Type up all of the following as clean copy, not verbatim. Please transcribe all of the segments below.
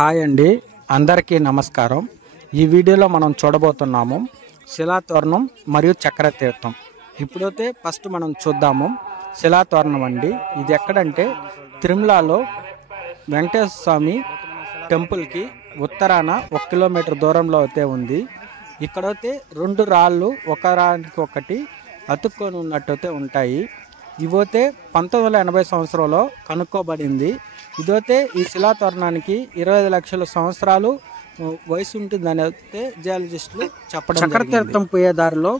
Hi అండి, అందరికీ నమస్కారం. ఈ వీడియోలో మనం చూడబోతున్నాము శిలాతోరణం మరియు చక్ర తీర్థం. ఇప్పుడైతే ఫస్ట్ మనం చూద్దాము శిలాతోరణం అండి. ఇది ఎక్కడంటే తిరుమలలో వెంకటేశ్వర స్వామి టెంపుల్కి ఉత్తరాన 1 కిలోమీటర్ దూరంలో అయితే ఉంది. ఇక్కడైతే 2 రాళ్ళు ఒకరానికి ఒకటి అతుక్కొని ఉన్నట్టయితే ఉంటాయి. ఇవైతే 1980 సంవత్సరంలో కనుక్కోబడింది. ఇదైతే ఈ శిలాతోరణానికి 25 లక్షల సంవత్సరాలు వయసు ఉంటుందని అయితే జియాలజిస్టులు చెప్పడం. చక్ర తీర్థం పోయే దారిలో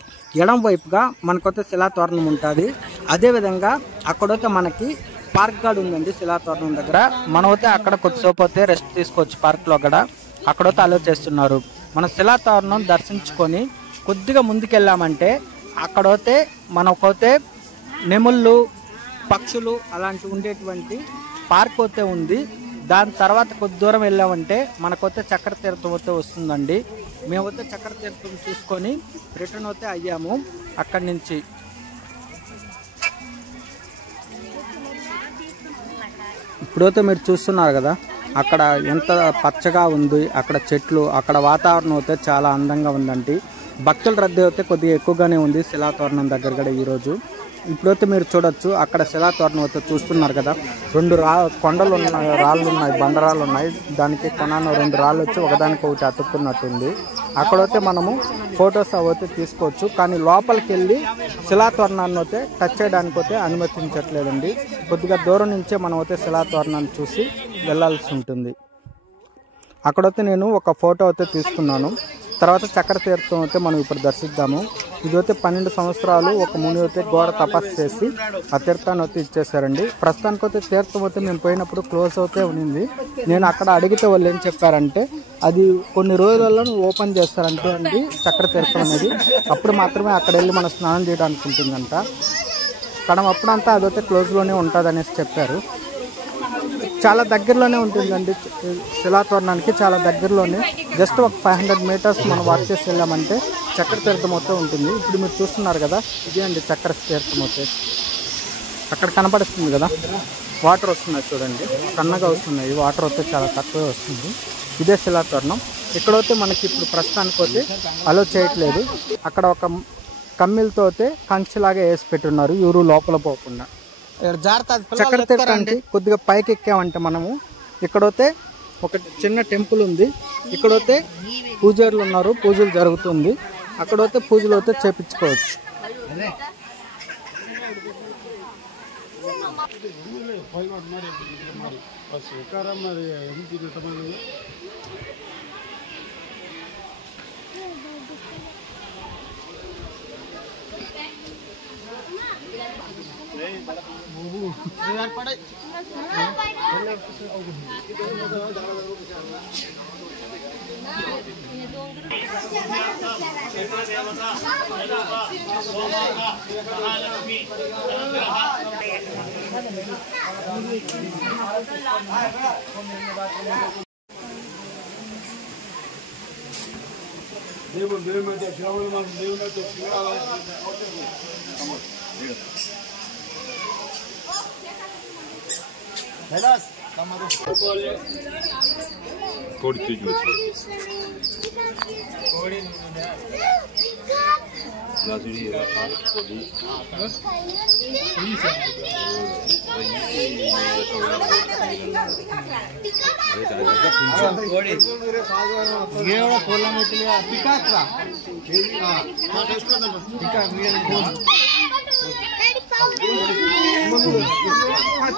ఎడం వైపుగా మనకైతే శిలాతోరణం ఉంటుంది. అదేవిధంగా అక్కడైతే మనకి పార్క్ గార్డ్ ఉందండి. శిలాతోరణం దగ్గర మనమైతే అక్కడ కొద్దిసేపు అయితే రెస్ట్ తీసుకోవచ్చు. పార్క్లో కూడా అక్కడైతే అలో చేస్తున్నారు. మన శిలాతోరణం దర్శించుకొని కొద్దిగా ముందుకెళ్ళామంటే అక్కడైతే మనకైతే నెమళ్ళు, పక్షులు అలాంటివి ఉండేటువంటి పార్క్ అయితే ఉంది. దాని తర్వాత కొద్ది దూరం వెళ్ళామంటే మనకైతే చక్ర తీర్థం అయితే వస్తుందండి. మేమైతే చక్ర తీర్థం చూసుకొని రిటర్న్ అయితే అయ్యాము అక్కడి నుంచి. ఇప్పుడైతే మీరు చూస్తున్నారు కదా, అక్కడ ఎంత పచ్చగా ఉంది, అక్కడ చెట్లు, అక్కడ వాతావరణం అయితే చాలా అందంగా ఉందండి. భక్తుల రద్దీ అయితే కొద్దిగా ఎక్కువగానే ఉంది శిలాతోరణం దగ్గర కూడా ఈరోజు. ఇప్పుడైతే మీరు చూడొచ్చు, అక్కడ శిలాతోరణం అయితే చూస్తున్నారు కదా, 2 కొండలు ఉన్నాయి, రాళ్ళు ఉన్నాయి, బండరాళ్ళు ఉన్నాయి. దానికి కొనాను 2 రాళ్ళు వచ్చి ఒకదానికి ఒకటి అతుక్కున్నట్టుంది. అక్కడైతే మనము ఫొటోస్ అవైతే తీసుకోవచ్చు. కానీ లోపలికి వెళ్ళి శిలాతోరణాన్ని అయితే టచ్ చేయడానికి అయితే అనుమతించట్లేదండి. కొద్దిగా దూరం నుంచే మనం అయితే శిలాతోరణాన్ని చూసి వెళ్ళాల్సి ఉంటుంది. అక్కడైతే నేను ఒక ఫోటో అయితే తీసుకున్నాను. తర్వాత చక్ర తీర్థం అయితే మనం ఇప్పుడు దర్శిద్దాము. ఇదైతే 12 సంవత్సరాలు ఒక ముని అయితే ఘోర తపస్సు చేసి ఆ తీర్థాన్ని అయితే ఇచ్చేసారండి. ప్రస్తుతానికి అయితే తీర్థం అయితే మేము పోయినప్పుడు క్లోజ్ అవుతే ఉన్నింది. నేను అక్కడ అడిగితే వాళ్ళు ఏం చెప్పారంటే అది కొన్ని రోజులలో ఓపెన్ చేస్తారంటే అండి చక్ర తీర్థం అనేది. అప్పుడు మాత్రమే అక్కడ వెళ్ళి మనం స్నానం చేయడానికి ఉంటుందంట. కానీ అప్పుడంతా అదైతే క్లోజ్లోనే ఉంటుంది అనేసి చెప్పారు. చాలా దగ్గరలోనే ఉంటుందండి శిలాతోరణానికి, చాలా దగ్గరలోనే. జస్ట్ ఒక 500 మీటర్స్ మనం వాక్ చేసి వెళ్ళామంటే చక్ర తీర్థం అయితే ఉంటుంది. ఇప్పుడు మీరు చూస్తున్నారు కదా, ఇదే అండి చక్ర తీర్థం అయితే. అక్కడ కనపడుతుంది కదా, వాటర్ వస్తున్నాయి చూడండి, సన్నగా వస్తున్నాయి. వాటర్ అయితే చాలా తక్కువే వస్తుంది. ఇదే శిలాతోరణం. ఇక్కడైతే మనకి ఇప్పుడు ప్రస్తుతానికి అయితే అలో చేయట్లేదు. అక్కడ ఒక కమ్మిలతో అయితే కంచెలాగా వేసి పెట్టున్నారు, ఎవరు లోపల పోకుండా. చక్ర తీర్థానికి కొద్దిగా పైకి ఎక్కామంటే మనము ఇక్కడైతే ఒక చిన్న టెంపుల్ ఉంది. ఇక్కడైతే పూజారులు ఉన్నారు, పూజలు జరుగుతుంది. అక్కడైతే పూజలు అయితే చేపించుకోవచ్చు.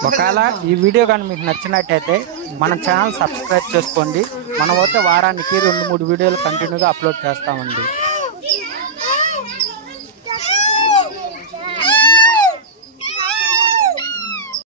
ఒకవేళ ఈ వీడియో కానీ మీకు నచ్చినట్టయితే మన ఛానల్ సబ్స్క్రైబ్ చేసుకోండి. మనం అయితే వారానికి 2-3 వీడియోలు కంటిన్యూగా అప్లోడ్ చేస్తామండి.